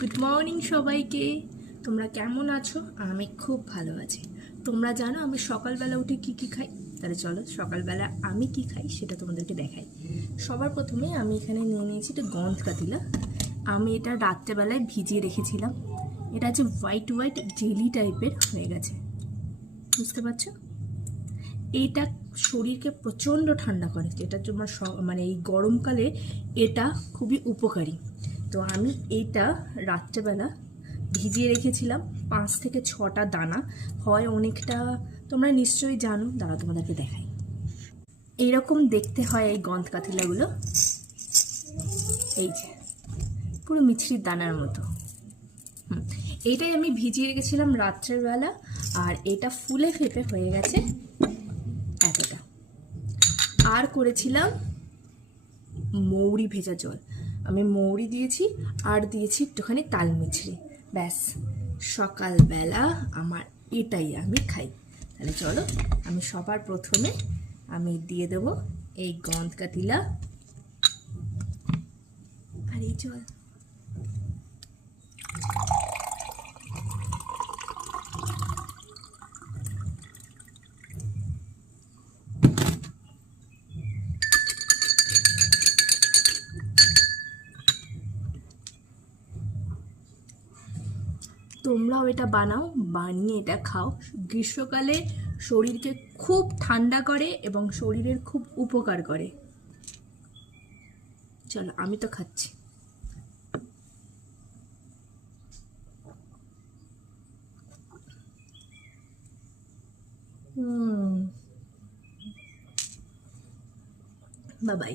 Good morning সবাইকে। তোমরা কেমন আছো? আমি খুব ভালো আছি। তোমরা জানো আমি সকালবেলা উঠে কি কি খাই? তাহলে চলো সকালবেলা আমি কি খাই সেটা তোমাদেরকে দেখাই। সবার প্রথমে আমি এখানে নিয়ে নিয়েছি একটু গন্ধ কাতিলা। আমি এটা রাত্রেবেলায় ভিজিয়ে রেখেছিলাম। এটা হচ্ছে হোয়াইট হোয়াইট জেলি টাইপের হয়ে গেছে, বুঝতে পারছো? এইটা শরীরকে প্রচণ্ড ঠান্ডা করে, যেটা তোমার মানে এই গরমকালে এটা খুবই উপকারী। তো আমি এইটা রাত্রেবেলা ভিজিয়ে রেখেছিলাম, 5 থেকে 6টা দানা হয়, অনেকটা তোমরা নিশ্চয়ই জানো। দাঁড়া তোমাদেরকে দেখাই। এইরকম দেখতে হয় এই গন্ধ কাতিলাগুলো, এই যে পুরো মিছরির দানার মতো। এইটাই আমি ভিজিয়ে রেখেছিলাম রাত্রের বেলা, আর এটা ফুলে ফেপে হয়ে গেছে এতটা। আর করেছিলাম মৌরি ভেজা জল, আমি মৌরি দিয়েছি আর দিয়েছি একটুখানি তাল মিছরি। ব্যাস, সকালবেলা আমার এটাই আমি খাই। তাহলে চলো আমি সবার প্রথমে আমি দিয়ে দেবো এই গন্ধ কাতিলা আর এই জল। তোমরাও এটা বানাও, বানিয়ে এটা খাও। গ্রীষ্মকালে শরীরকে খুব ঠান্ডা করে এবং শরীরের খুব উপকার করে। চলো আমি তো খাচ্ছি। বাবাই।